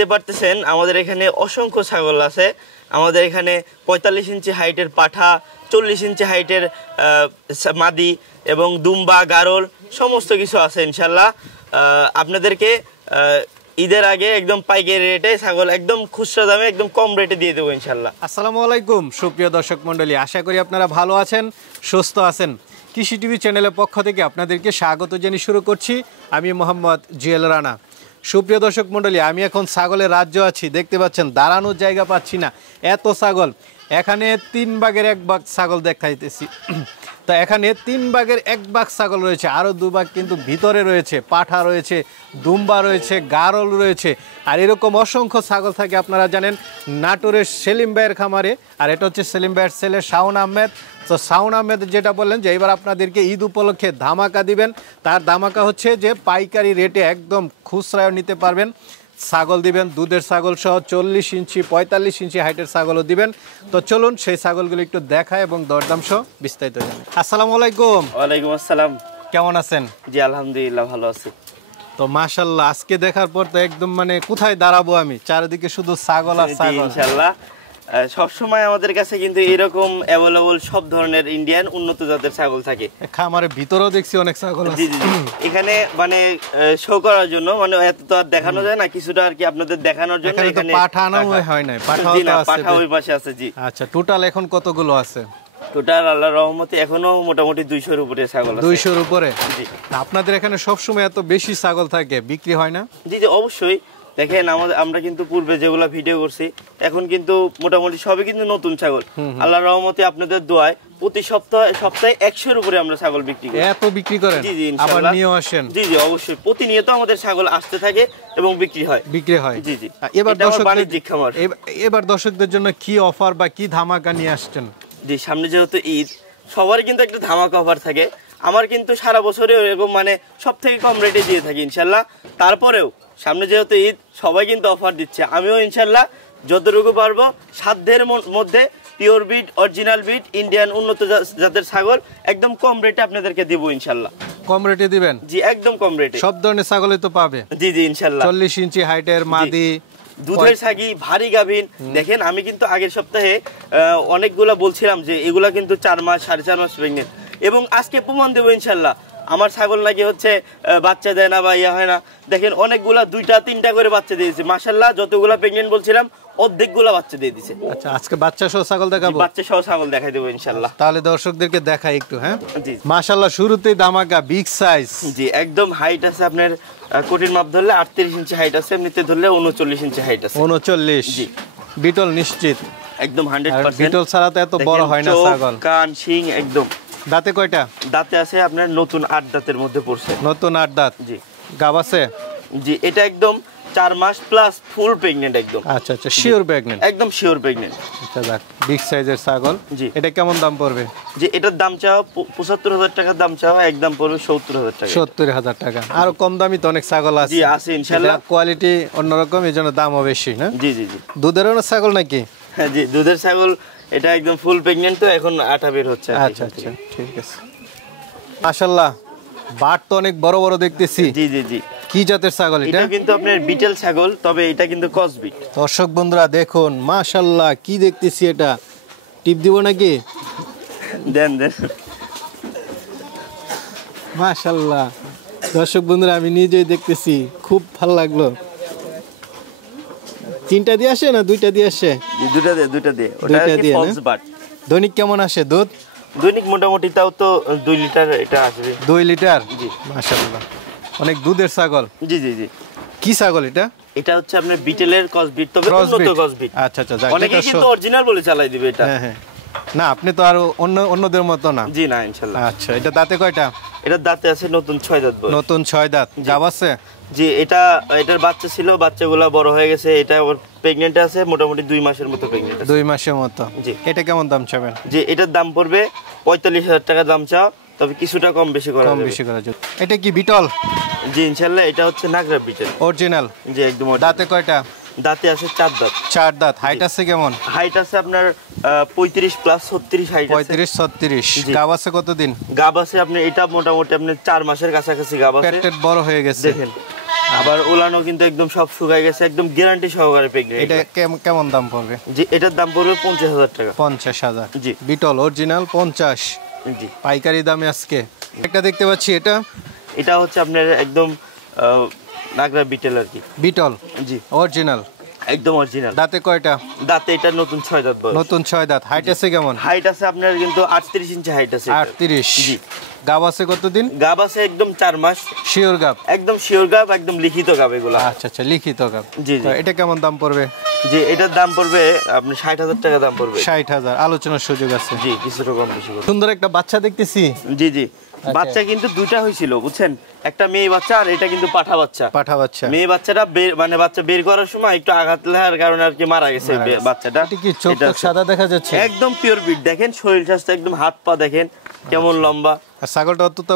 দেখতে পারতেছেন আমাদের এখানে অসংখ্য ছাগল আছে। আমাদের এখানে 45 ইঞ্চি হাইটের পাঠা, 40 ইঞ্চি হাইটের মাদি এবং দুম্বা, গারল সমস্ত কিছু আছে ইনশাল্লাহ। আপনাদেরকে ঈদের আগে একদম পাইকারি রেটে ছাগল একদম খুচরা দামে একদম কম রেটে দিয়ে দেবো ইনশাল্লাহ। আসসালামু আলাইকুম সুপ্রিয় দর্শক মণ্ডলী, আশা করি আপনারা ভালো আছেন, সুস্থ আছেন। কৃষি টিভি চ্যানেলের পক্ষ থেকে আপনাদেরকে স্বাগত জানিয়ে শুরু করছি। আমি মোহাম্মদ জুয়েল রানা। সুপ্রিয় দর্শক মণ্ডলী, আমি এখন ছাগলের রাজ্য আছি। দেখতে পাচ্ছেন দাঁড়ানোর জায়গা পাচ্ছি না, এত ছাগল। এখানে 3 ভাগের 1 ভাগ ছাগল দেখাইতেছি। তো এখানে 3 ভাগের 1 ভাগ ছাগল রয়েছে, আরও 2 ভাগ কিন্তু ভিতরে রয়েছে। পাঠা রয়েছে, দুম্বা রয়েছে, গারল রয়েছে। আর এরকম অসংখ্য ছাগল থাকে আপনারা জানেন নাটোরের সেলিম ভাইয়ের খামারে। আর এটা হচ্ছে সেলিম ভাইয়ের ছেলে শাওন আহমেদ। তো শাওন আহমেদ যেটা বললেন যে এবার আপনাদেরকে ঈদ উপলক্ষে ধামাকা দিবেন। তার ধামাকা হচ্ছে যে পাইকারি রেটে একদম খুচরায় নিতে পারবেন, ছাগল দিবেন, দুধের ছাগল সহ 40 ইঞ্চি 45 ইঞ্চি হাইটের ছাগলও দিবেন। তো চলুন সেই ছাগলগুলো একটু দেখায় এবং দরদাম সহ বিস্তারিত জানি। আসসালামু আলাইকুম। ওয়ালাইকুম আসসালাম। কেমন আছেন? জি আলহামদুলিল্লাহ ভালো আছি। তো মাশাআল্লাহ, আজকে দেখার পর তো একদম মানে কোথায় দাঁড়াবো আমি, চারিদিকে শুধু ছাগল আর ছাগল। ইনশাআল্লাহ সবসময় আমাদের কাছে কিন্তু এরকম অ্যাভেলেবল সব ধরনের ইন্ডিয়ান উন্নত জাতের ছাগল থাকে। খামারের ভিতরেও দেখছি অনেক ছাগল আছে। জি জি এখানে মানে শো করার জন্য, মানে এত তো আর দেখানো যায় না, কিছুটা আর কি আপনাদের দেখানোর জন্য এখানে পাঠানো হয় না, পাঠাও তো আছে, পাঠা ওই পাশে আছে। জি আচ্ছা, টোটাল এখন কতগুলো আছে? টোটাল আল্লাহর রহমতে এখনো মোটামুটি 200 এর উপরে ছাগল আছে। 200 এর উপরে? জি। আপনাদের এখানে সব সময় এত বেশি ছাগল থাকে, বিক্রি হয় না? জি জি অবশ্যই। দেখেন আমরা কিন্তু পূর্বে যেগুলা ভিডিও করছি এখন কিন্তু মোটামুটি সবই কিন্তু নতুন ছাগল। আল্লাহর রহমতে আপনাদের দোয়ায় প্রতি সপ্তাহে 100 এর উপরে আমরা ছাগল বিক্রি করি। এত বিক্রি করেন? জি জি আবার ইনশাআল্লাহ নিয়ে আসেন? জি জি অবশ্যই, প্রতিনিয়ত আমাদের ছাগল আসতে থাকে এবং বিক্রি হয়। জি জি। এবার বাণিজ্যিক খামার। এবার দর্শকদের জন্য কি অফার বা কি ধামাকা নিয়ে আসছেন? জি সামনে যেহেতু ঈদ, সবারই কিন্তু একটা ধামাকা অফার থাকে। আমার কিন্তু সারা বছরে এরকম মানে সব থেকে কম রেটে দিয়ে থাকি ইনশাল্লাহ। তারপরেও সামনে যেহেতু ঈদ, সবাই কিন্তু অফার দিচ্ছে। আমিও ইনশাল্লাহ যতটুকু পারবো সাধ্যের মধ্যে pure Beetal, original Beetal, Indian উন্নত জাতের ছাগল একদম কম রেটে আপনাদেরকে দেবো ইনশাল্লাহ। কম রেটে দিবেন? জি একদম কম রেটে। সব ধরনের ছাগলই তো পাবে? জি জি ইনশাল্লাহ। 40 ইঞ্চি হাইটের মাদি, দুধের ছাগি, ভারী গাভীন। দেখেন আমি কিন্তু আগের সপ্তাহে অনেকগুলা বলছিলাম যে এগুলা কিন্তু 4 মাস 4.5 মাস প্রেগনেন্ট, এবং আজকে প্রমাণ দেবো ইনশাল্লাহ আমার ছাগল নাকি হচ্ছে বাচ্চা দেয় না বা ইয়া হয় না। দেখেন অনেকগুলা 2টা 3টা করে বাচ্চা দিয়েছে মাশাআল্লাহ। যতগুলা প্রেগনেন্ট বলছিলাম অর্ধেকগুলা বাচ্চা দিয়ে দিয়েছে। আচ্ছা, আজকে বাচ্চা সহ ছাগল দেখাবো? বাচ্চা সহ ছাগল দেখাই দেবো ইনশাআল্লাহ। তাহলে দর্শকদেরকে দেখাই একটু। হ্যাঁ জি মাশাআল্লাহ, শুরুতেই ধামাকা, বিগ সাইজ। জি একদম হাইট আছে আপনার কোটির মাপ ধরলে 38 ইঞ্চি হাইট আছে, এমনিতে ধরলে 39 ইঞ্চি হাইট আছে। 39? জি। বিটল নিশ্চিত? একদম 100%। বিটল ছাড়া তো এত বড় হয় না ছাগল। কান শিং একদম। দাঁতে কয়টা? দাঁতে আছে আপনার নতুন 8 দাঁতের মধ্যে পড়ছে। নতুন 8 দাঁত? জি। গাব আছে? জি এটা একদম 4 মাস প্লাস ফুল প্রেগন্যান্ট একদম। আচ্ছা আচ্ছা, শিওর প্রেগন্যান্ট? একদম শিওর প্রেগন্যান্ট। আচ্ছা যাক, বিগ সাইজের ছাগল। জি। এটা কেমন দাম পড়বে? জি এটার দাম চাওয়া 75,000 টাকা দাম চাওয়া, একদম পড়বে 70,000 টাকা। 70,000 টাকা? আরো কম দামি তো অনেক ছাগল আছে। জি আছে ইনশাআল্লাহ। কোয়ালিটি অন্যরকম, এই জন্য দামও বেশি না? জি জি জি। দুধের ছাগল নাকি? হ্যাঁ জি দুধের ছাগল, এটা একদম ফুল প্রেগন্যান্ট, তো এখন আটা বের হচ্ছে। আচ্ছা আচ্ছা ঠিক আছে। মাশাআল্লাহ, বাট তো অনেক বড় বড় দেখতেছি। জি জি জি। কি জাতের ছাগল এটা? এটা কিন্তু আপনার বিটেল ছাগল, তবে এটা কিন্তু ক্রস বিট। দর্শক বন্ধুরা দেখুন মাশাআল্লাহ কি দেখতেছি, এটা টিপ দিব নাকি? দেন দেন। মাশাআল্লাহ দর্শক বন্ধুরা আমি নিজেই দেখতেছি, খুব ভালো লাগলো। 3টা দিয়ে আসে না 2টা দিয়ে আসে? দুটা দিয়ে। ওটা কি ফলস বাট। দৈনিক কেমন আসে দুধ? দৈনিক মোটামুটি তাও তো 2 লিটার এটা আসবে। 2 লিটার? জি মাশাআল্লাহ, অনেক দুধের ছাগল। জি জি জি। কি ছাগল এটা? এটা হচ্ছে আপনার বিটেলের ক্রস বিট, তবে উন্নত ক্রস বিট। আচ্ছা আচ্ছা, অনেকে কিন্তু অরিজিনাল বলে চালাই দিবে এটা। হ্যাঁ হ্যাঁ, না আপনি তো আর অন্যদের মতো না। জি না ইনশাআল্লাহ। আচ্ছা, এটা দাঁতে কয়টা? এটার দাঁতে আছে নতুন 6 দাঁত। নতুন 6 দাঁত। গাব আছে? জি এটার বাচ্চা ছিল, বাচ্চাগুলো বড় হয়ে গেছে। এটা ওর প্রেগন্যান্ট আছে, মোটামুটি 2 মাসের মতো প্রেগন্যান্ট আছে। 2 মাসের মতো? জি। এটা কেমন দাম চাবেন? জি এটার দাম পড়বে 45,000 টাকা দাম চাও, তবে কিছুটা কম বেশি করা যাবে। এটা কি বিটল? জি ইনশাআল্লাহ, এটা হচ্ছে নাগরা বিটেল অরিজিনাল। জি একদম। দাঁতে কয়টা? দাঁতে আছে 4 দাঁত। 4 দাঁত। হাইট আছে কেমন? হাইট আছে আপনার 35 প্লাস 36 হাইট আছে। 35-36। গাব আছে কতদিন? গাব আছে আপনার এটা মোটামুটি আপনার 4 মাসের কাছাকাছি গাব আছে। পেট বড় হয়ে গেছে দেখেন। আবার ওলানো কিন্তু একদম সব শুকায় গেছে, একদম গ্যারান্টি সহকারে প্রেগনেন্ট। এটা কেমন দাম পড়বে? জি এটার দাম পড়বে 50,000 টাকা। 50,000? জি বিটল অরিজিনাল 50। জি পাইকারি দামে আজকে একটা দেখতে পাচ্ছি, এটা হচ্ছে আপনার একদম নাগরা বিটেল আর কি। বিটল জি অরিজিনাল একদম অরিজিনাল। দাঁতে কয়টা? দাঁতে এটা নতুন 6 দাঁত বয়স। নতুন 6 দাঁত। হাইট আছে কেমন? হাইট আছে আপনার কিন্তু 38 ইঞ্চি হাইট আছে। 38? জি। গাব আছে কতদিন? গাব আছে একদম 4 মাস। শিওর গাব? একদম শিওর গাব, একদম লিখিত গাব এগুলো। আচ্ছা আচ্ছা, লিখিত গাব। জি জি। এটা কেমন দাম পড়বে? জি এটার দাম পড়বে আপনি 60,000 টাকা দাম পড়বে। 60,000? আলোচনার সুযোগ আছে? জি কিছুটা কম বেশি করবে। সুন্দর একটা বাচ্চা দেখতেছি। জি জি। বাচ্চা কিন্তু দুইটা হয়েছিল বুঝছেন, একটা মেয়ে বাচ্চা আর এটা কিন্তু পাঠা বাচ্চা। পাঠা বাচ্চা। মেয়ে বাচ্চাটা মানে বাচ্চা বের করার সময় একটু আঘাত লাগার কারণে আর কি মারা গেছে বাচ্চাটা। এটা কি চোখ সাদা দেখা যাচ্ছে? একদম পিওর বিট। দেখেন শরীর স্বাস্থ্য একদম, হাত পা দেখেন কেমন লম্বা। আর ছাগলটা তো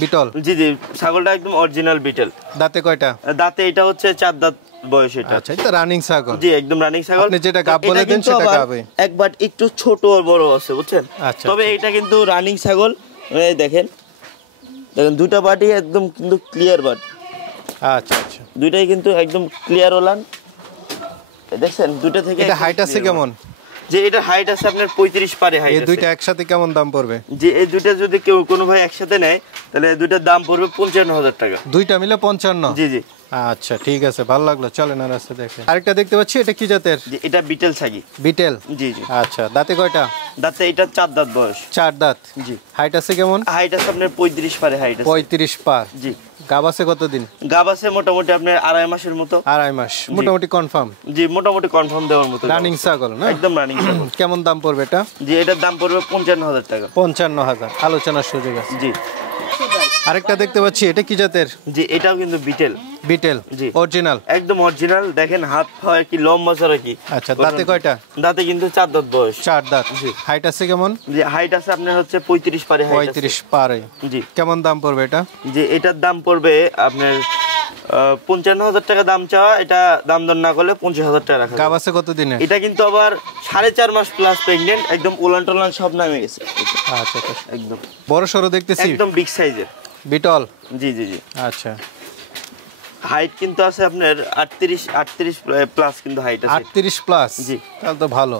বিটল? জি জি ছাগলটা একদম অরিজিনাল বিটল। দাঁতে কয়টা? দাঁতে এটা হচ্ছে 4 দাঁত বয়স এটা। আচ্ছা, এটা রানিং ছাগল? জি একদম রানিং ছাগল। আপনি যেটা গাব বলে দেন সেটা গাবে। একবার একটু ছোট আর বড় আছে বুঝছেন। আচ্ছা, তবে এটা কিন্তু রানিং ছাগল। এই দেখেন দেখেন দুটো বাটি একদম কিন্তু ক্লিয়ার বাট। আচ্ছা আচ্ছা, দুইটাই কিন্তু একদম ক্লিয়ার ওলান দেখছেন দুটো থেকে। এটা হাইট আছে কেমন? যে এটা হাইট আছে আপনার 35 পারে হাইট আছে। এই দুইটা একসাথে কেমন দাম পড়বে? যে এই দুইটা যদি কেউ কোনো ভাই একসাথে নেয় তাহলে দুইটার দাম পড়বে 55,000 টাকা। দুইটা মিলে 55? জি জি। আচ্ছা ঠিক আছে, ভালো লাগলো, চলেন আর রাস্তা দেখে। আরেকটা দেখতে পাচ্ছি, এটা কি জাতের? এটা বিটেল ছাগি। বিটেল? জি জি। আচ্ছা, দাঁতে কয়টা? দাঁতে এটা 4 দাঁত বয়স। 4 দাঁত? জি। হাইট আছে কেমন? হাইট আছে আপনার 35 পারে হাইট আছে। 35 পার? জি। গাব আছে কতদিন? গাব আছে মোটামুটি আপনার 2.5 মাসের মতো। 2.5 মাস মোটামুটি কনফার্ম? জি মোটামুটি কনফার্ম দেওয়ার মতো। রানিং ছাগল না? একদম রানিং ছাগল। কেমন দাম পড়বে এটা? জি এটার দাম পড়বে 55,000 টাকা। 55,000? আলোচনার সুযোগ আছে? জি। আরেকটা দেখতে পাচ্ছি, এটা কি জাতের? জি এটাও কিন্তু বিটেল। বিটেল? জি অরিজিনাল? একদম অরিজিনাল। দেখেন হাত পা কি লম্বা চড়া কি। আচ্ছা, দাঁতে কয়টা? দাঁতে কিন্তু 4 দাঁত বয়স। 4 দাঁত? জি। হাইট আছে কেমন? জি হাইট আছে আপনার হচ্ছে 35 পারে হাইট আছে। 35 পারে? জি। কেমন দাম পড়বে এটা? যে এটার দাম পড়বে আপনার 55,000 টাকা দাম চাওয়া। এটা দাম দর না করলে 50,000 টাকা রাখা। গাব আছে কতদিনে? এটা কিন্তু আবার 4.5 মাস প্লাস প্রেগনেন্ট, একদম ওলান টোলান সব নামে গেছে। আচ্ছা আচ্ছা, একদম বড় সরো দেখতেছি। একদম বিগ সাইজের বিটল? জি জি জি। আচ্ছা, হাইট কিন্তু আছে আপনার 38 প্লাস কিন্তু হাইট আছে। 38 প্লাস? জি। তাহলে তো ভালো।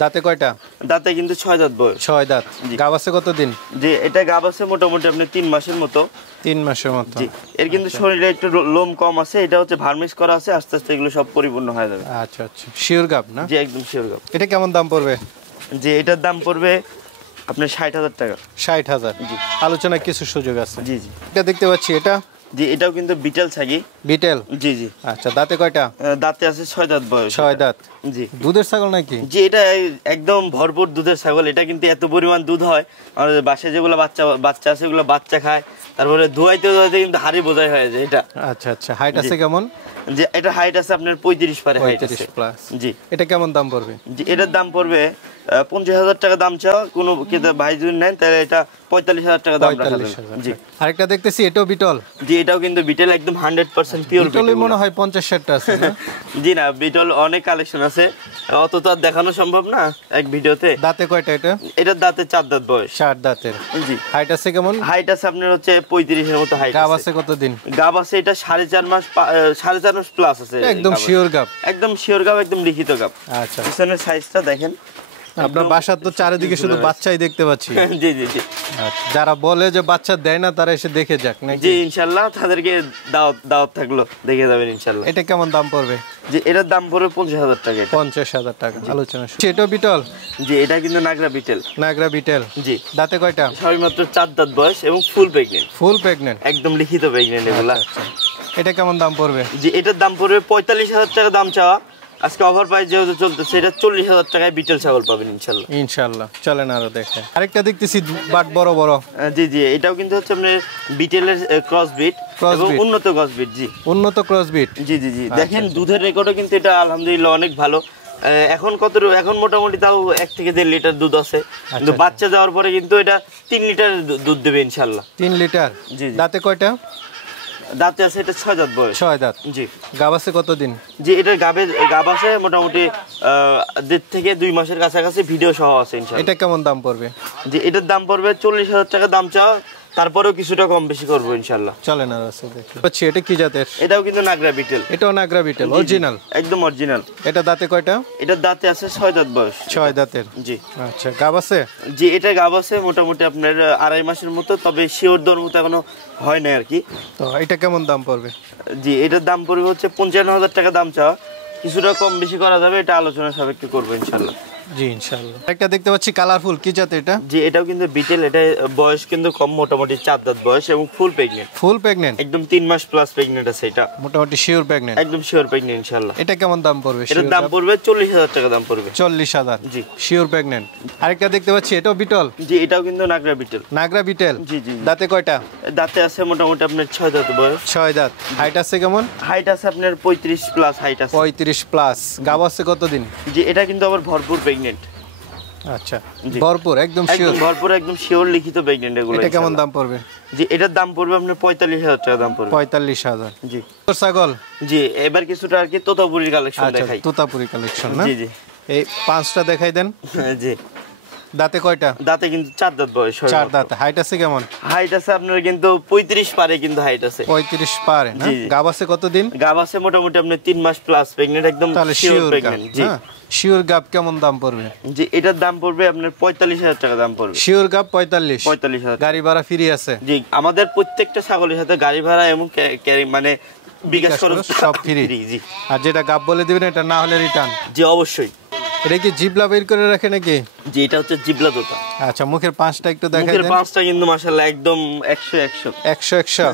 দাঁতে কয়টা? দাঁতে কিন্তু 6 দাঁত বয়স। 6 দাঁত? জি। গাব আছে কতদিন? যে এটা গাব আছে মোটামুটি আপনার 3 মাসের মতো। 3 মাসের মতো? জি। এর কিন্তু শরীরে একটু লোম কম আছে, এটা হচ্ছে ভার্মিস করা আছে, আস্তে আস্তে এগুলো সব পরিপূর্ণ হয়ে যাবে। আচ্ছা আচ্ছা, শিওর গাব না? জি একদম শিওর গাব। এটা কেমন দাম পড়বে? যে এটার দাম পড়বে আপনার 60,000 টাকা। 60,000? জি। আলোচনায় কিছু সুযোগ আছে? জি জি। এটা দেখতে পাচ্ছি, এটা? জি এটাও কিন্তু বিটেল ছাগি। বিটেল? জি জি। আচ্ছা, দাঁতে কয়টা? দাঁতে আছে 6 দাঁত বয়স। 6 দাঁত? জি। দুধের ছাগল নাকি? জি এটা একদম ভরপুর দুধের ছাগল। এটা কিন্তু এত পরিমাণ দুধ হয়, আর বাসায় যেগুলো বাচ্চা আছে ওগুলো বাচ্চা খায়, তারপরে ধোয়াইতে ধোয়াইতে কিন্তু হাড়ি বোঝাই হয়ে যায় এটা। আচ্ছা আচ্ছা, হাইট আছে কেমন? যে এটা হাইট আছে আপনার 35 পারে হাইট আছে। 35 প্লাস? জি। এটা কেমন দাম পড়বে? জি এটার দাম পড়বে 50,000 টাকা দাম চাওয়া। কোনো ভাই যদি নেন তাহলে এটা 45,000 টাকা দাম রাখা যাবে। 45,000? জি। আরেকটা দেখতেছি, এটাও বিটল? জি এটাও কিন্তু বিটেল, একদম 100% পিওর বিটেল। বিটলের মনে হয় 50-60টা আছে না? জি না, বিটল অনেক কালেকশন আছে, অত তো আর দেখানো সম্ভব না এক ভিডিওতে। দাঁতে কয়টা এটা? এটার দাঁতে 4 দাঁত বয়স। 4 দাঁতের? জি। হাইট আছে কেমন? হাইট আছে আপনার হচ্ছে 35 এর মতো হাইট গাব আছে। আছে কতদিন? গাব আছে এটা 4.5 মাস 4.5 মাস প্লাস আছে। একদম শিওর গাব? একদম শিওর গাব, একদম লিখিত গাব। আচ্ছা, পিছনের সাইজটা দেখেন। আপনার বাসার তো চারিদিকে শুধু বাচ্চাই দেখতে পাচ্ছি। জি জি জি। আচ্ছা, যারা বলে যে বাচ্চা দেয় না তারা এসে দেখে যাক নাকি? জি ইনশাআল্লাহ, তাদেরকে দাওয়াত থাকলো, দেখে যাবেন ইনশাআল্লাহ। এটা কেমন দাম পড়বে? যে এটার দাম পড়বে 50,000 টাকা। 50,000 টাকা? আলোচনা। এটাও বিটল? জি এটা কিন্তু নাগরা বিটেল। নাগরা বিটেল? জি। দাঁতে কয়টা? সবেমাত্র 4 দাঁত বয়স এবং ফুল প্রেগনেন্ট। ফুল প্রেগনেন্ট? একদম লিখিত প্রেগনেন্ট এগুলা। আচ্ছা, এটা কেমন দাম পড়বে? যে এটার দাম পড়বে 45,000 টাকা দাম চাওয়া। আজকে অফার প্রাইস যেহেতু চলতেছে, এটা 40,000 টাকায় বিটেল ছাগল পাবেন ইনশাআল্লাহ। ইনশাআল্লাহ, চলেন আরো দেখে। আরেকটা দেখতেছি বাট বড় বড়। জি জি এটাও কিন্তু হচ্ছে আপনার বিটেলের ক্রস ব্রিড এবং উন্নত ক্রস ব্রিড। জি উন্নত ক্রস ব্রিড? জি জি জি। দেখেন দুধের রেকর্ডও কিন্তু এটা আলহামদুলিল্লাহ অনেক ভালো। এখন মোটামুটি তাও 1 থেকে 1.5 লিটার দুধ আছে, কিন্তু বাচ্চা যাওয়ার পরে কিন্তু এটা 3 লিটার দুধ দেবে ইনশাআল্লাহ। 3 লিটার? জি। দাঁতে কয়টা? দাঁতে আছে এটা 6 দাঁত বয়স। 6 দাঁত? জি। গাব আছে কতদিন? জি এটার গাব আছে মোটামুটি 1.5 থেকে 2 মাসের কাছাকাছি, ভিডিও সহ আছে ইনশাআল্লাহ। এটা কেমন দাম পড়বে? জি এটার দাম পড়বে 40,000 টাকা দাম চাওয়া। তারপরেও কিছুটা কম বেশি করবো ইনশাল্লাহ। চলেন আর আছে দেখি। আচ্ছা এটা কি জাতের? এটাও কিন্তু নাগরা বিটেল। এটাও নাগরা বিটেল অরিজিনাল? একদম অরিজিনাল। এটা দাঁতে কয়টা? এটার দাঁতে আছে 6 দাঁত বয়স। 6 দাঁতের। জি। আচ্ছা গাব আছে? জি এটা গাব আছে মোটামুটি আপনার 2.5 মাসের মতো, তবে শিওর দর মতো এখনো হয় না আর কি। তো এটা কেমন দাম পড়বে? জি এটার দাম পড়বে হচ্ছে 55,000 টাকা দাম চাওয়া, কিছুটা কম বেশি করা যাবে, এটা আলোচনা সাপেক্ষে করবো ইনশাল্লাহ। জি ইনশাআল্লাহ। একটা দেখতে পাচ্ছি কালারফুল, কি জাত এটা? জি এটাও কিন্তু বিটেল, এটা বয়স কিন্তু কম, মোটামুটি 4 দাঁত বয়স এবং ফুল প্রেগনেন্ট। ফুল প্রেগনেন্ট? একদম 3 মাস প্লাস প্রেগনেন্ট আছে এটা। মোটামুটি শিওর প্রেগনেন্ট? একদম শিওর প্রেগনেন্ট ইনশাআল্লাহ। এটা কেমন দাম পড়বে? এটার দাম পড়বে 40,000 টাকা দাম পড়বে। 40,000? জি শিওর প্রেগনেন্ট। আরেকটা দেখতে পাচ্ছি, এটাও বিটল? জি এটাও কিন্তু নাগরা বিটেল। নাগরা বিটেল? জি জি। দাঁতে কয়টা? দাঁতে আছে মোটামুটি আপনার 6 দাঁত বয়স। 6 দাঁত। হাইট আছে কেমন? হাইট আছে আপনার 35 প্লাস হাইট আছে। 35 প্লাস। গাব আছে কতদিন? জি এটা কিন্তু আবার ভরপুর প্রেগনেন্ট। আচ্ছা ভরপুর একদম শিওর? একদম ভরপুর একদম শিওর লিখিত প্রেগনেন্ট এগুলো। এটা কেমন দাম পড়বে? জি এটার দাম পড়বে আপনার 45,000 টাকা দাম পড়বে। 45,000? জি। তোর ছাগল? জি এবার কিছুটা আর কি তোতাপুরির কালেকশন আচ্ছা দেখাই। তোতাপুরি কালেকশন না? জি জি। এই 5টা দেখাই দেন। জি। দাঁতে কয়টা? দাঁতে কিন্তু 4 দাঁত বয়স। 4 দাঁত। হাইট আছে কেমন? হাইট আছে আপনার কিন্তু 35 পারে কিন্তু হাইট আছে। 35 পারে না? জি। গাব আছে কতদিন? গাব আছে মোটামুটি আপনার 3 মাস প্লাস প্রেগনেন্ট, একদম তাহলে শিওর শিওর গাব। প্রেগনেন্ট। জি। শিওর গাব কেমন দাম পড়বে? জি এটার দাম পড়বে আপনার 45,000 টাকা দাম পড়বে। শিওর গাব 45? 45,000। গাড়ি ভাড়া ফ্রি আছে? জি আমাদের প্রত্যেকটা ছাগলের সাথে গাড়ি ভাড়া এবং মানে বিকাশ খরচ সব ফ্রি? জি। আর যেটা গাব বলে দিবেন, এটা না হলে রিটার্ন? জি অবশ্যই। এটা কি জিবলা বের করে রাখে নাকি? জি এটা হচ্ছে জিবলা তোতা। আচ্ছা মুখের 5টা একটু দেখাই মুখের দেন। 5টা কিন্তু মাশাআল্লাহ একদম 100 100। 100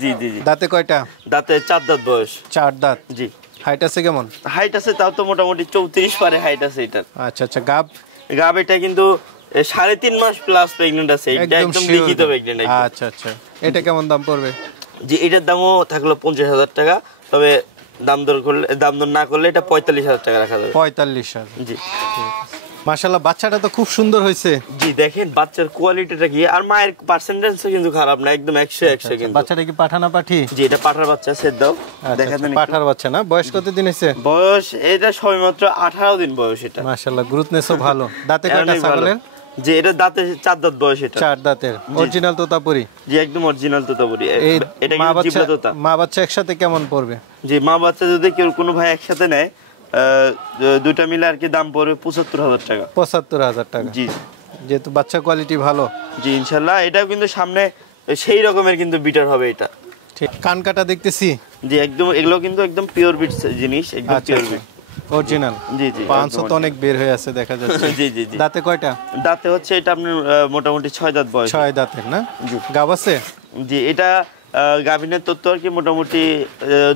জি জি জি। দাঁতে কয়টা? দাঁতে 4 দাঁত বয়স। 4 দাঁত। জি। হাইট আছে কেমন? হাইট আছে তাও তো মোটামুটি 34 পারে হাইট আছে এটার। আচ্ছা আচ্ছা। গাব? গাব এটা কিন্তু 3.5 মাস প্লাস প্রেগনেন্ট আছে, এটা একদম লিখিত প্রেগনেন্ট। আচ্ছা আচ্ছা। এটা কেমন দাম পড়বে? জি এটার দামও থাকলো 50,000 টাকা, তবে দাম দর না করলে এটা 45,000 টাকা রাখা যাবে। 45,000? জি। মাশাআল্লাহ বাচ্চাটা তো খুব সুন্দর হয়েছে। জি দেখেন বাচ্চার কোয়ালিটিটা কি, আর মায়ের পার্সেন্টেজও কিন্তু খারাপ না, একদম 100 100 কিন্তু। বাচ্চাটা কি পাঠা না পাঠি? জি এটা পাঠার বাচ্চা, সেট দাও দেখা দেন। পাঠার বাচ্চা না? বয়স কত দিন হয়েছে? বয়স এটা সবেমাত্র 18 দিন বয়স এটা। মাশাআল্লাহ গ্রোথনেসও ভালো। দাঁতে কয়টা ছাগলের? জি এটা দাঁতে 4 দাঁত বয়স এটা। 4 দাঁতের অরিজিনাল তোতাপুরি? জি একদম অরিজিনাল তোতাপুরি। এটা মা কিন্তু বাচ্চা, জিবলা তোতা। মা বাচ্চা একসাথে কেমন পড়বে? জি মা বাচ্চা যদি কেউ কোনো ভাই একসাথে নেয়, দুইটা মিলে আর কি দাম পড়বে 75,000 টাকা। 75,000 টাকা? জি। যেহেতু বাচ্চা কোয়ালিটি ভালো। জি ইনশাআল্লাহ। এটাও কিন্তু সামনে সেই রকমের কিন্তু বিটার হবে এটা। ঠিক। কান কাটা দেখতেছি? জি একদম এগুলো কিন্তু একদম পিওর বিট জিনিস, একদম পিওর বিট অরিজিনাল। জি জি। পাঁচও তো অনেক বের হয়ে আছে দেখা যাচ্ছে। জি জি জি। দাঁতে কয়টা? দাঁতে হচ্ছে এটা আপনার মোটামুটি 6 দাঁত বয়স। 6 দাঁতের না? জি। গাব আছে? জি এটা গাভিনের তথ্য আর কি মোটামুটি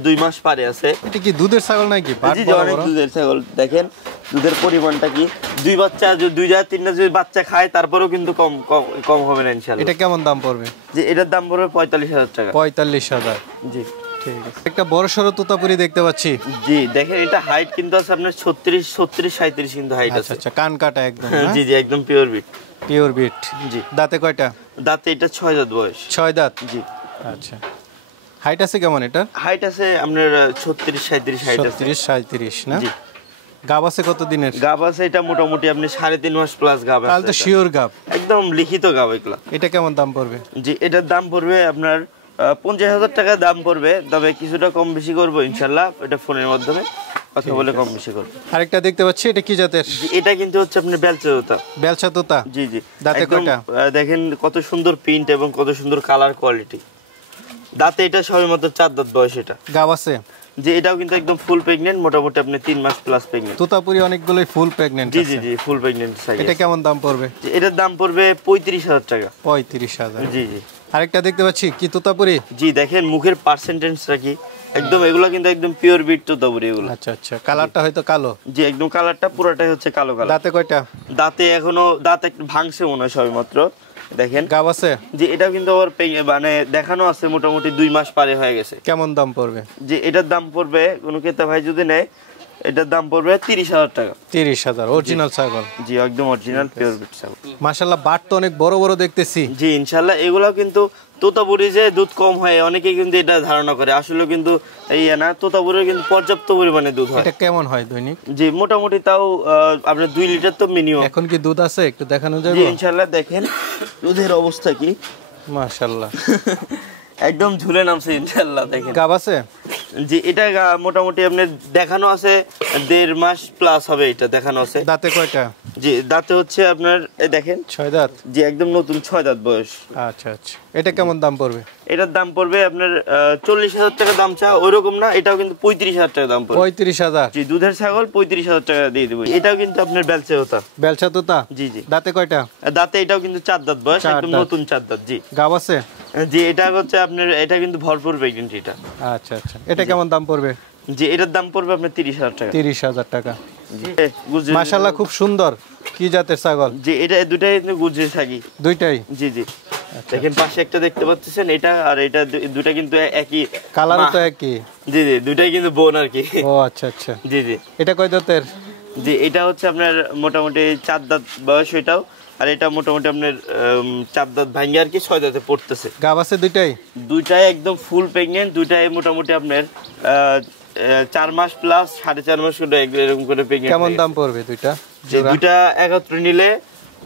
2 মাস পারে আছে। এটা কি দুধের ছাগল নাকি? জি জি অনেক দুধের ছাগল। দেখেন দুধের পরিমাণটা কি, 2 বাচ্চা 2-3টা যদি বাচ্চা খায় তারপরেও কিন্তু কম কম কম হবে না ইনশাআল্লাহ। এটা কেমন দাম পড়বে? যে এটার দাম পড়বে 45,000 টাকা। 45,000? জি ঠিক আছে। একটা বড় সরো তোতাপুরি দেখতে পাচ্ছি। জি দেখেন এটা হাইট কিন্তু আছে আপনার 36-37 কিন্তু হাইট আছে। আচ্ছা কান কাটা একদম? জি জি একদম পিওর বিট। পিওর বিট? জি। দাঁতে কয়টা? দাঁতে এটা 6 দাঁত বয়স। 6 দাঁত? জি। আচ্ছা হাইট আছে কেমন এটা? হাইট আছে আপনার 36-37 হাইট আছে। 36-37 না? জি। গাব আছে কত দিনের? গাব আছে এটা মোটামুটি আপনি 3.5 মাস প্লাস গাব আছে। তাহলে তো শিওর গাব? একদম লিখিত গাব এগুলা। এটা কেমন দাম পড়বে? জি এটার দাম পড়বে আপনার 50,000 টাকা দাম পড়বে, তবে কিছুটা কম বেশি করবো ইনশাল্লাহ, এটা ফোনের মাধ্যমে কথা বলে কম বেশি করবো। আরেকটা দেখতে পাচ্ছি, এটা কি জাতের? এটা কিন্তু হচ্ছে আপনার বেলচা তোতা। বেলচা তোতা? জি জি। দাঁতে কয়টা? দেখেন কত সুন্দর প্রিন্ট এবং কত সুন্দর কালার কোয়ালিটি। দাঁতে এটা সবেমাত্র 4 দাঁত বয়স এটা। গাব আছে? যে এটাও কিন্তু একদম ফুল প্রেগন্যান্ট, মোটামুটি আপনি 3 মাস প্লাস প্রেগন্যান্ট। তোতাপুরি অনেকগুলোই ফুল প্রেগন্যান্ট জি আছে? জি জি ফুল প্রেগন্যান্ট সাইজ। এটা কেমন দাম পড়বে? এটার দাম পড়বে 35,000 টাকা। 35,000? জি জি। আরেকটা দেখতে পাচ্ছি, কি তোতাপুরি? জি দেখেন মুখের পার্সেন্টেজটা কি, একদম এগুলো কিন্তু একদম পিওর বিট তোতাপুরি এগুলো। আচ্ছা আচ্ছা। কালারটা হয়তো কালো? জি একদম কালারটা পুরোটাই হচ্ছে কালো কালার। দাঁতে কয়টা? দাঁতে এখনো দাঁত একটু ভাঙছে মনে হয় সবেমাত্র। দেখেন গাব আছে? যে এটাও কিন্তু আবার মানে দেখানো আছে মোটামুটি 2 মাস পারে হয়ে গেছে। কেমন দাম পড়বে? যে এটার দাম পড়বে কোনো ক্রেতা ভাই যদি নেয়, এটার দাম পড়বে 30,000 টাকা। 30,000? অরিজিনাল ছাগল? জি একদম অরিজিনাল পিওর বিট ছাগল। মাশাআল্লাহ বাট তো অনেক বড় বড় দেখতেছি। জি ইনশাআল্লাহ। এগুলাও কিন্তু তোতাপুরি যে দুধ কম হয় অনেকেই কিন্তু এটা ধারণা করে, আসলে কিন্তু এই না, তোতাপুরির কিন্তু পর্যাপ্ত পরিমাণে দুধ হয়। এটা কেমন হয় দৈনিক? জি মোটামুটি তাও আপনার 2 লিটার তো মিনিমাম। এখন কি দুধ আছে একটু দেখানো যাবে? জি ইনশাআল্লাহ। দেখেন দুধের অবস্থা কি, মাশাআল্লাহ একদম ঝুলে নামছে ইনশাআল্লাহ। দেখেন গাব আছে জি, এটা মোটামুটি আপনার দেখানো আছে 1.5 মাস প্লাস হবে, এটা দেখানো আছে। দাঁতে কয়টা? জি, দাঁতে হচ্ছে আপনার দেখেন 6 দাঁত। জি, একদম নতুন 6 দাঁত বয়স। আচ্ছা আচ্ছা, এটা কেমন দাম পড়বে? এটার দাম পড়বে আপনার 40,000 টাকা দাম চা, ওইরকম না, এটাও কিন্তু 35,000 টাকা দাম পড়বে। 35,000? জি, দুধের ছাগল 35,000 টাকা দিয়ে দেবো। এটাও কিন্তু আপনার বেলচা হতা। বেলচা তোতা? জি জি। দাঁতে কয়টা? দাঁতে এটাও কিন্তু 4 দাঁত বয়স, একদম নতুন 4 দাঁত। জি। গাব আছে? জি, এটা হচ্ছে আপনার, এটা কিন্তু ভরপুর প্রেগন্যান্ট এটা। আচ্ছা আচ্ছা, এটা কেমন দাম পড়বে? জি, এটার দাম পড়বে আপনার 30,000 টাকা। 30,000 টাকা। গুজরি। মাশাআল্লাহ খুব সুন্দর। কি জাতের ছাগল? জি, এটা দুটাই কিন্তু গুজরি ছাগি। দুইটাই? জি জি। দেখেন পাশে একটা দেখতে পাচ্ছেন, এটা আর এটা দুটা কিন্তু একই কালারও তো একই। জি জি, দুটাই কিন্তু বোন আর কি। ও আচ্ছা আচ্ছা। জি জি। এটা কয় দাঁতের? জি, এটা হচ্ছে আপনার মোটামুটি 4 দাঁত বয়স এটাও, আর এটা মোটামুটি আপনার 4 দাঁত ভাঙ্গে আর কি 6 দাঁতে পড়তেছে। গাব আছে দুইটাই? দুইটাই একদম ফুল প্রেগন্যান্ট, দুইটাই মোটামুটি আপনার 4 মাস প্লাস 4.5 মাস করে এরকম করে প্রেগন্যান্ট। কেমন দাম পড়বে দুইটা? যে দুইটা একত্রে নিলে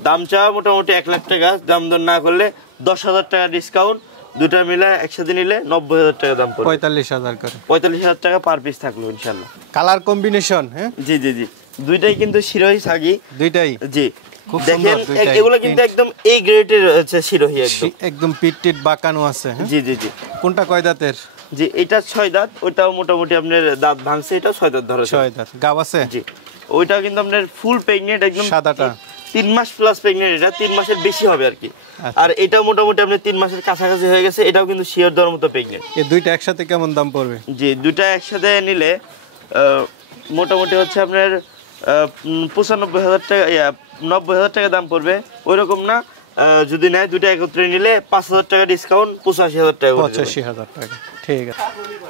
দাম চা মোটামুটি 1 লাখ টাকা, দাম দর না করলে 10,000 টাকা ডিসকাউন্ট, দুটা মিলে একসাথে নিলে 90,000 টাকা দাম পড়বে। 45,000 করে। 45,000 টাকা পার পিস থাকলো ইনশাআল্লাহ। Colour combination? হ্যাঁ জি জি জি, দুইটাই কিন্তু শিরোহী ছাগি। দুইটাই? জি। খুব দেখেন সুন্দর দুইটাই। এগুলো কিন্তু একদম এই গ্রেডের হচ্ছে শিরোহী একদম। একদম পিট বাঁকানো আছে। জি জি জি। কোনটা কয় দাঁতের? জি, এটা 6 দাঁত, ওটাও মোটামুটি আপনার দাঁত ভাঙছে, এটাও 6 দাঁত ধরে। 6 দাঁত। গাব আছে? জি, ওইটাও কিন্তু আপনার ফুল প্রেগন্যান্ট একদম। সাদাটা? 3 মাস প্লাস প্রেগন্যান্ট, এটা 3 মাসের বেশি হবে আর কি। আর এটাও মোটামুটি আপনার 3 মাসের কাছাকাছি হয়ে গেছে, এটাও কিন্তু শিওর দেওয়ার মতো প্রেগন্যান্ট। এই দুইটা একসাথে কেমন দাম পড়বে? জি, দুটা একসাথে নিলে মোটামুটি হচ্ছে আপনার 95,000 টাকা, 90,000 টাকা দাম পড়বে। ওইরকম না, যদি নেয় দুটা একত্রে নিলে 5,000 টাকা ডিসকাউন্ট, 85,000 টাকা। 85,000 টাকা। ঠিক আছে।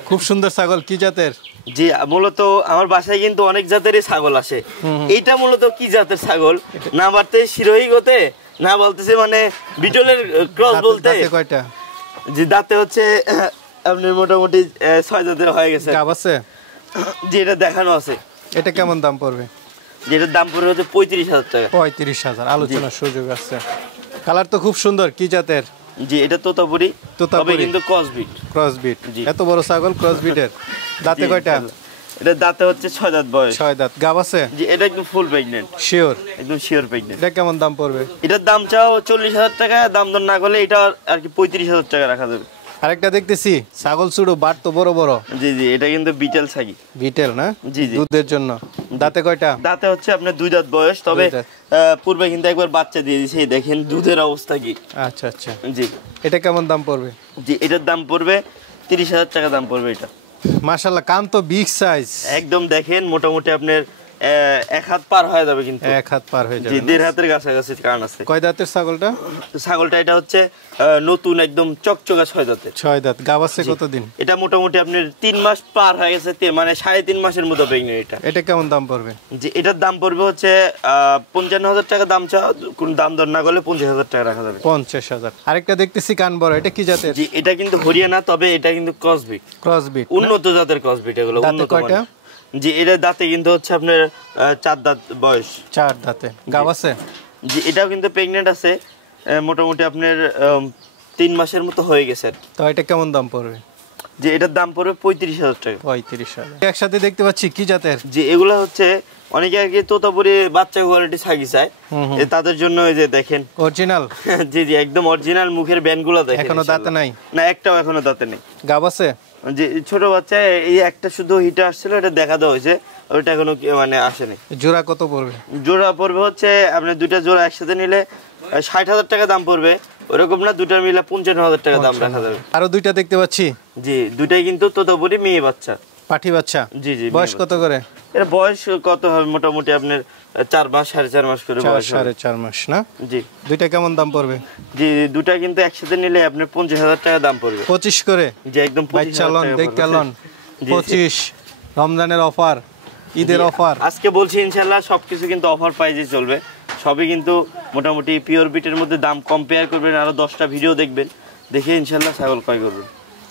খুব সুন্দর ছাগল। কি জাতের? জি, মূলত আমার বাসায় কিন্তু অনেক জাতেরই ছাগল আসে। এইটা মূলত কি জাতের ছাগল না বাড়তে শিরোহী গতে, না বলতেছে মানে বিটলের ক্রস বলতে। দাঁতে কয়টা? জি, দাঁতে হচ্ছে আপনার মোটামুটি 6 দাঁতের হয়ে গেছে। গাব আছে? জি, এটা দেখানো আছে। এটা কেমন দাম পড়বে? যেটার দাম পড়বে হচ্ছে 35,000 টাকা। 35,000। আলোচনার সুযোগ আছে। কালার তো খুব সুন্দর। কি জাতের? জি, এটা তোতাপুরি, তবে কিন্তু ক্রসবিট। ক্রসবিট? এত বড় ছাগল ক্রসবিটের? দাঁতে কয়টা? এটা দাঁতে হচ্ছে 6 দাঁত বয়স। 6 দাঁত। গাব আছে? জি, এটা একদম ফুল প্রেগন্যান্ট। শিওর? একদম শিওর প্রেগন্যান্ট। এটা কেমন দাম পড়বে? এটার দাম চাও 40,000 টাকা, দাম দর না করলে এটা আর কি 35,000 টাকা রাখা যাবে। আরেকটা দেখতেছি ছাগল চুড়ো, বাট তো বড় বড়। জি জি, এটা কিন্তু বিটেল ছাগি। বিটেল না? জি জি। দুধের জন্য। দাঁতে কয়টা? দাঁতে হচ্ছে আপনার 2 দাঁত বয়স, তবে 2 দাঁত। পূর্বে কিন্তু একবার বাচ্চা দিয়ে দিয়েছে, দেখেন দুধের অবস্থা কি। আচ্ছা আচ্ছা। জি। এটা কেমন দাম পড়বে? জি, এটার দাম পড়বে 30,000 টাকা দাম পড়বে এটা। মাশাআল্লাহ, কান তো বিগ সাইজ। একদম দেখেন মোটামুটি আপনার 1 হাত পার হয়ে যাবে কিন্তু। 1 হাত পার হয়ে যাবে। জি, 1.5 হাতের কাছাকাছি কান আছে। কয় দাঁতের ছাগলটা? ছাগলটা এটা হচ্ছে নতুন একদম চকচকা 6 দাঁতের। 6 দাঁত। গাব আছে কতদিন? এটা মোটামুটি আপনার 3 মাস পার হয়ে গেছে, মানে 3.5 মাসের মতো প্রেগন্যান্ট এটা। এটা কেমন দাম পড়বে? জি, এটার দাম পড়বে হচ্ছে 55,000 টাকা দাম চা, কোন দাম দর না করলে 50,000 টাকা রাখা যাবে। 50,000। আরেকটা দেখতেছি কান বড়, এটা কি জাতের? জি, এটা কিন্তু হরিয়ানা, তবে এটা কিন্তু ক্রসবিট। ক্রসবিট? উন্নত জাতের ক্রসবিট এগুলো। দাঁতে উন্নত কয়টা? মানের। জি, এটা দাঁতে কিন্তু হচ্ছে আপনার 4 দাঁত বয়স। 4 দাঁতে। গাব আছে? জি, এটাও কিন্তু প্রেগন্যান্ট আছে, মোটামুটি আপনার 3 মাসের মতো হয়ে গেছে। তো এটা কেমন দাম পড়বে? যে এটার দাম পড়বে 35,000 টাকা। 35,000। একসাথে দেখতে পাচ্ছি, কি জাতের? যে এগুলা হচ্ছে অনেকে আর কি তোতাপুরি বাচ্চা কোয়ালিটি ছাগি চায়, তাদের জন্য এই যে দেখেন অরিজিনাল। জি জি, একদম অরিজিনাল মুখের ব্যান্ডগুলো দেখেন। এখনো দাঁতে নাই? না, একটাও এখনো দাঁতে নেই। গাব আছে? যে ছোট বাচ্চা এই একটা শুধু হিটে আসছিল, এটা দেখা দেওয়া হয়েছে, ওইটা এখনো মানে আসেনি। জোড়া কত পড়বে? জোড়া পড়বে হচ্ছে আপনার দুইটা জোড়া একসাথে নিলে 60,000 টাকা দাম পড়বে। ওরকম না, দুটা মিলে 55,000 টাকা দাম রাখা যাবে। আরো দুইটা দেখতে পাচ্ছি। জি, দুটাই কিন্তু তোতাপুরি মেয়ে বাচ্চা। পাঠি বাচ্চা? জি জি। বয়স কত করে? এর বয়স কত হবে মোটামুটি আপনার 4 মাস 4.5 মাস করে বয়স হবে। 4.5 মাস না? জি। দুইটা কেমন দাম পড়বে? জি, দুটা কিন্তু একসাথে নিলে আপনার 50,000 টাকা দাম পড়বে। 25 করে? জি, একদম 25,000 টাকা। দেখতে লন 25। রমজানের অফার, ঈদের অফার। আজকে বলছি ইনশাআল্লাহ সবকিছু কিন্তু অফার প্রাইজে চলবে। সবই কিন্তু মোটামুটি পিওর বিটের মধ্যে, দাম কম্পেয়ার করবেন, আরো 10টা ভিডিও দেখবেন, দেখে ইনশাআল্লাহ ছাগল ক্রয় করবেন।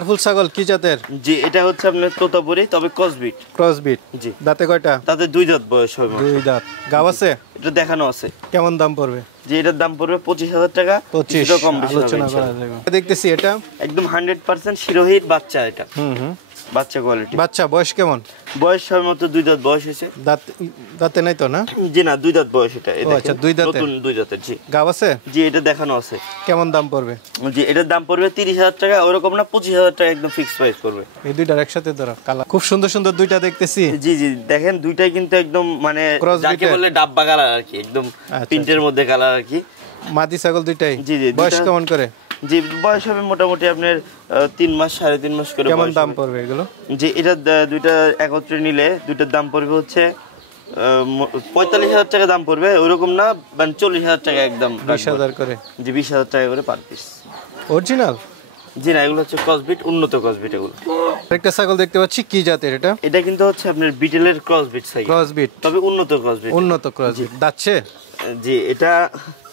ফুল ছাগল কি জাতের? জি এটা হচ্ছে আপনার তোতাপুরি, তবে ক্রসবিট। ক্রসবিট। জি। দাঁতে কয়টা? তাতে 2 দাঁত বয়স হবে। 2 দাঁত। গাব আছে? এটা দেখানো আছে। কেমন দাম পড়বে? যে এটার দাম পড়বে 25,000 টাকা। 25 কিছুটা কম বেশি হবে আলোচনা করা ইনশাআল্লাহ। যাবে। দেখতেছি এটা একদম 100% শিরোহির বাচ্চা এটা। হুম। বাচ্চা কোয়ালিটি। বাচ্চা বয়স কেমন? বয়স সবে মাত্র 2 দাঁত বয়স হয়েছে। দাঁতে নাই তো না? জি না, 2 দাঁত বয়স এটা। ও আচ্ছা, 2 দাঁতের। নতুন 2 দাঁতের। জি। গাব আছে? জি এটা দেখানো আছে। কেমন দাম পড়বে? জি এটার দাম পড়বে 30,000 টাকা, ওরকম না 25,000 টাকা একদম ফিক্স প্রাইস পড়বে। এই দুইটার একসাথে ধরো কালার খুব সুন্দর সুন্দর দুইটা দেখতেছি। জি জি দেখেন দুইটাই কিন্তু একদম মানে Crossbreed যাকে এর? বলে ডাব্বা কালার আর কি, একদম প্রিন্টের মধ্যে কালার আর কি। মাদি ছাগল দুইটাই? জি, জি, বয়স দুইটা- কেমন করে? জি বয়স হবে মোটামুটি আপনার 3 মাস 3.5 মাস করে। কেমন বয়স দাম হবে। পড়বে এগুলো? জি এটা দুইটা একত্রে নিলে দুইটার দাম পড়বে হচ্ছে 45,000 টাকা দাম পড়বে, ওইরকম না মানে 40,000 টাকা একদম। 20,000 করে? জি 20,000 টাকা করে পার পিস। অরিজিনাল? জি না এগুলো হচ্ছে ক্রসবিট, উন্নত ক্রসবিট এগুলো। একটা ছাগল দেখতে পাচ্ছি কি জাতের এটা? এটা কিন্তু হচ্ছে আপনার বিটেলের ক্রসবিট সাইজ, ক্রসবিট। তবে উন্নত ক্রসবিট। উন্নত ক্রসবিট। দাঁতছে? জি এটা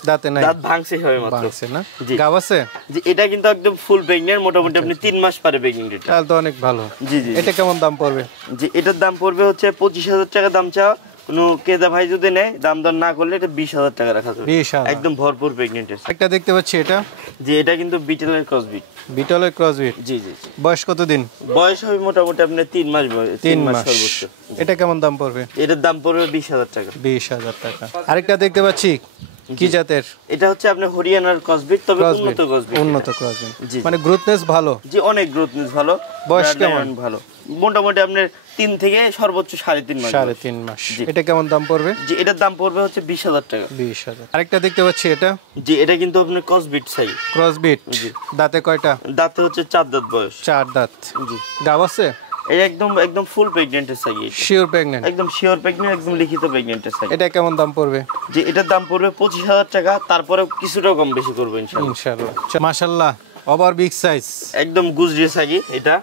দাঁতে নাই? দাঁত ভাঙছে হবে মাত্র। বাংছে না? জি। গাব আছে? জি এটা কিন্তু একদম ফুল প্রেগন্যান্ট, মোটামুটি আপনি 3 মাস পারে প্রেগন্যান্ট এটা। তাহলে তো অনেক ভালো। জি জি এটা কেমন দাম পড়বে? জি এটার দাম পড়বে হচ্ছে 25,000 টাকা দাম চাওয়া। কোনো ক্রেতা ভাই যদি নেয় দাম দর না করলে এটা 20,000 টাকা রাখা যাবে। 20,000 একদম ভরপুর প্রেগন্যান্ট আছে। একটা দেখতে পাচ্ছি এটা জি এটা কিন্তু বিটেলের ক্রসবিট। বিটলের ক্রসবিট। জি জি জি। বয়স কতদিন? বয়স হবে মোটামুটি আপনার 3 মাস বয়স, 3 মাস মাস। সর্বোচ্চ। এটা কেমন দাম পড়বে? এটার দাম পড়বে 20,000 টাকা। 20,000 টাকা। আরেকটা দেখতে পাচ্ছি কি জাতের? এটা হচ্ছে আপনার হরিয়ানার ক্রসবিট, তবে ক্রসবিট। উন্নত ক্রসবিট। উন্নত ক্রসবিট। জি। মানে গ্রোথনেস ভালো? জি অনেক গ্রোথনেস ভালো। বয়স ব্রাড কেমন? লাইন ভালো, মোটামুটি আপনার 3 থেকে সর্বোচ্চ 3.5 মাস। 3.5 মাস। জি। এটা কেমন দাম পড়বে? জি এটার দাম পড়বে হচ্ছে 20,000 টাকা। 20,000। আরেকটা দেখতে পাচ্ছি এটা জি এটা কিন্তু আপনার ক্রসবিট সাইজ। ক্রসবিট। জি। দাঁতে কয়টা? দাঁতে হচ্ছে 4 দাঁত বয়স। 4 দাঁত। জি গাব আছে? এটা একদম একদম ফুল প্রেগন্যান্টের সাইজ। Sure pregnant? একদম শিওর প্রেগন্যান্ট, একদম লিখিত প্রেগন্যান্টের সাইজ। এটা কেমন দাম পড়বে? যে এটার দাম পড়বে 25,000 টাকা, তারপরে কিছুটা কম বেশি করবো ইনশাআল্লাহ। ইনশাআল্লাহ। মাশাআল্লাহ ওভার বিগ সাইজ। একদম গুজরি সাগি এটা।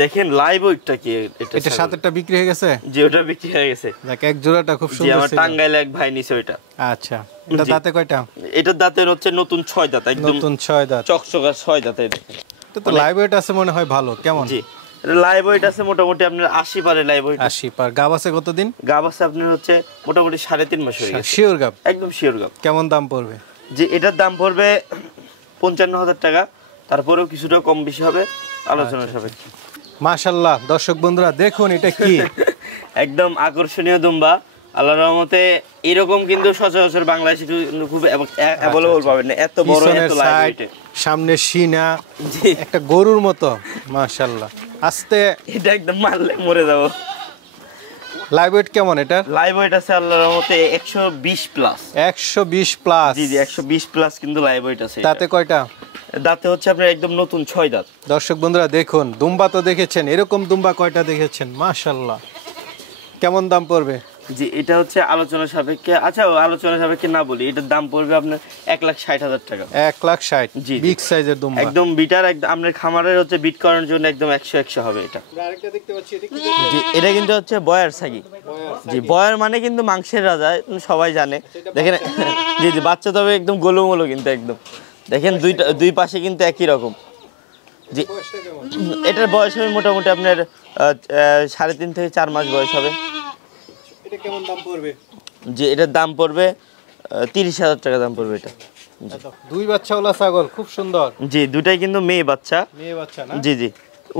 দেখেন লাইভ ওইটা কি এটা সাতেরটা বিক্রি হয়ে গেছে? যে ওটা বিক্রি হয়ে গেছে। দেখ এক জোড়াটা খুব যে সুন্দর আমার ছিল। টাঙ্গাইলে এক ভাই নিছে ওইটা। আচ্ছা এটা জি। দাঁতে কয়টা? এটার দাঁতের হচ্ছে নতুন 6 দাঁত, একদম নতুন 6 দাঁত। চকচকা 6 দাঁত। এই দেখেন এটা তো লাইভ ওয়েট আছে মনে হয় ভালো। কেমন? জি এটা লাইভ ওয়েট আছে মোটামুটি আপনার 80 পারে লাইভ ওয়েট। 80 পার। গাব আছে কতদিন? গাব আছে আপনার হচ্ছে মোটামুটি 3.5 মাস হয়ে গেছে। শিওর গাব? একদম শিওর গাব। কেমন দাম পড়বে? যে এটার দাম পড়বে 55,000 টাকা, তারপরেও কিছুটা কম বেশি হবে আলোচনা সাপেক্ষে। মাশাআল্লাহ দর্শক বন্ধুরা দেখুন এটা কি একদম আকর্ষণীয় দুম্বা। আল্লাহর রহমতে এরকম কিন্তু সচরাচর বাংলাদেশে খুব অ্যাভেলেবল পাবেন না, এত বড় পিছনের এত সাইড লাইট। সামনে সিনা জি একটা গরুর মতো। মাশাআল্লাহ। আস্তে এটা একদম মারলে মরে যাব। লাইভ ওয়েট কেমন এটা? লাইভ ওয়েট আছে আল্লাহর রহমতে 120 প্লাস। 120 প্লাস? জি জি 120 প্লাস কিন্তু লাইভ ওয়েট আছে। তাতে কয়টা? দাঁতে হচ্ছে আপনার একদম নতুন 6 দাঁত। দর্শক বন্ধুরা দেখুন দুম্বা তো দেখেছেন, এরকম দুম্বা কয়টা দেখেছেন? মাশাআল্লাহ। কেমন দাম পড়বে? জি এটা হচ্ছে আলোচনা সাপেক্ষে। আচ্ছা আলোচনা সাপেক্ষে না বলি, এটার দাম পড়বে আপনার 1,60,000 টাকা। 1,60,000? জি, জি। বিগ সাইজের দুম্বা। একদম বিটার, একদম আপনার খামারের হচ্ছে বিট করার জন্য একদম 100 হবে এটা। আরেকটা দেখতে পাচ্ছি এটা কি? জি এটা কিন্তু হচ্ছে বয়ার সাগি। জি বয়ার মানে কিন্তু মাংসের রাজা, সবাই জানে। দেখেন জি জি বাচ্চা তবে একদম গোলুমোলো কিন্তু একদম। দেখেন দুই পাশে কিন্তু একই রকম। জি এটার বয়স হবে মোটামুটি আপনার 3.5 থেকে 4 মাস বয়স হবে। এটা কেমন দাম পড়বে? যে এটার দাম পড়বে 30,000 টাকা দাম পড়বে এটা। দুই বাচ্চাওয়ালা ছাগল খুব সুন্দর। জি দুটাই কিন্তু মেয়ে বাচ্চা। মেয়ে বাচ্চা না? জি জি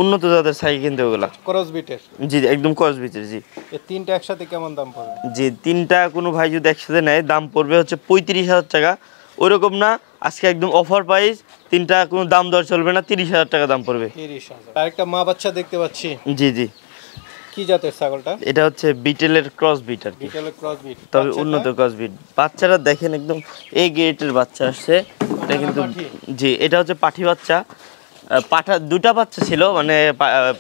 উন্নত জাতের সাইজ কিন্তু ওগুলা। ক্রস বিটের? জি একদম ক্রসবিটের। জি এই তিনটা একসাথে কেমন দাম পড়বে? যে তিনটা কোনো ভাই যদি একসাথে নেয় দাম পড়বে হচ্ছে 35,000 টাকা। ওইরকম না, আজকে একদম অফার প্রাইস, তিনটা কোনো দাম দর চলবে না, 30,000 টাকা দাম পড়বে। 30,000। আরেকটা মা বাচ্চা দেখতে পাচ্ছি। জি জি কি জাতের ছাগলটা? এটা হচ্ছে বিটেলের ক্রস বিট আর কি, বিটলের ক্রস বিট। তবে উন্নত ক্রস বিট। বাচ্চারা দেখেন একদম এই গ্রেডের বাচ্চা আসছে এটা কিন্তু। জি এটা হচ্ছে পাঠি বাচ্চা। পাঠা দুটা বাচ্চা ছিল, মানে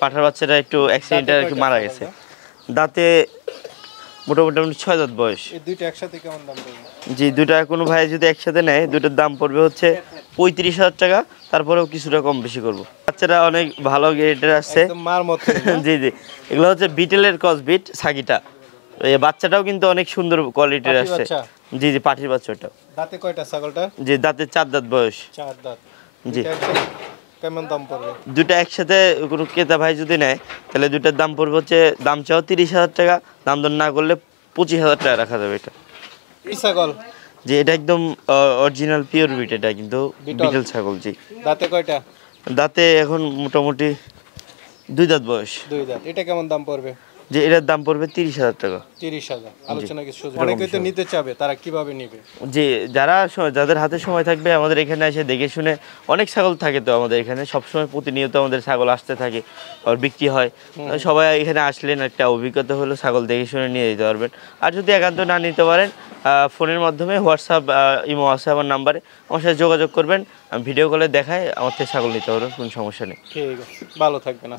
পাঠার বাচ্চাটা একটু অ্যাক্সিডেন্টে আর কি মারা গেছে। দাঁতে মোটামুটি 6 দাঁত বয়স। এই দুইটা একসাথে কেমন দাম পড়বে? জি দুটা কোনো ভাই যদি একসাথে নেয় দুটার দাম পড়বে হচ্ছে 35,000 টাকা, তারপরেও কিছুটা কম বেশি করব। বাচ্চারা অনেক ভালো গ্রেডের আসছে। একদম মার মতো। জি জি এগুলো হচ্ছে বিটেলের ক্রস বিট সাগিটা। এই বাচ্চাটাও কিন্তু অনেক সুন্দর কোয়ালিটির পাঠি আসছে। বাচ্চা? জি জি পাঠির বাচ্চাটা। দাঁতে কয়টা ছাগলটা? জি দাঁতে 4 দাঁত বয়স। 4 দাঁত। জি দুইটা একসাথে? কেমন দাম পড়বে? দুটা একসাথে কোনো ক্রেতা ভাই যদি নেয় তাহলে দুটার দাম পড়বে হচ্ছে, দাম চাও 30,000 টাকা, দাম দর না করলে 25,000 টাকা রাখা যাবে এটা। কি ছাগল? যে এটা একদম অরিজিনাল পিওর বিট, এটা কিন্তু বিটল ছাগল। জি। দাঁতে কয়টা? দাঁতে এখন মোটামুটি 2 দাঁত বয়স। 2 দাঁত। এটা কেমন দাম পড়বে? যে এটার দাম পড়বে 30,000 টাকা। 30,000। আলোচনা কি সুযোগ? অনেকেই তো নিতে চাবে, তারা কিভাবে নেবে? যে যাদের হাতে সময় থাকবে আমাদের এখানে এসে দেখে শুনে, অনেক ছাগল থাকে তো আমাদের এখানে সবসময় প্রতিনিয়ত আমাদের ছাগল আসতে থাকে আর বিক্রি হয়। সবাই এখানে আসলেন একটা অভিজ্ঞতা হলো, ছাগল দেখে শুনে নিয়ে যেতে পারবেন। আর যদি একান্ত না নিতে পারেন, ফোনের মাধ্যমে হোয়াটসঅ্যাপ ইমো আছে আমার নাম্বারে, আমার সাথে যোগাযোগ করবেন, আমি ভিডিও কলে দেখাই, আমার থেকে ছাগল নিতে পারবেন, কোনো সমস্যা নেই। ঠিক আছে, ভালো থাকবেন।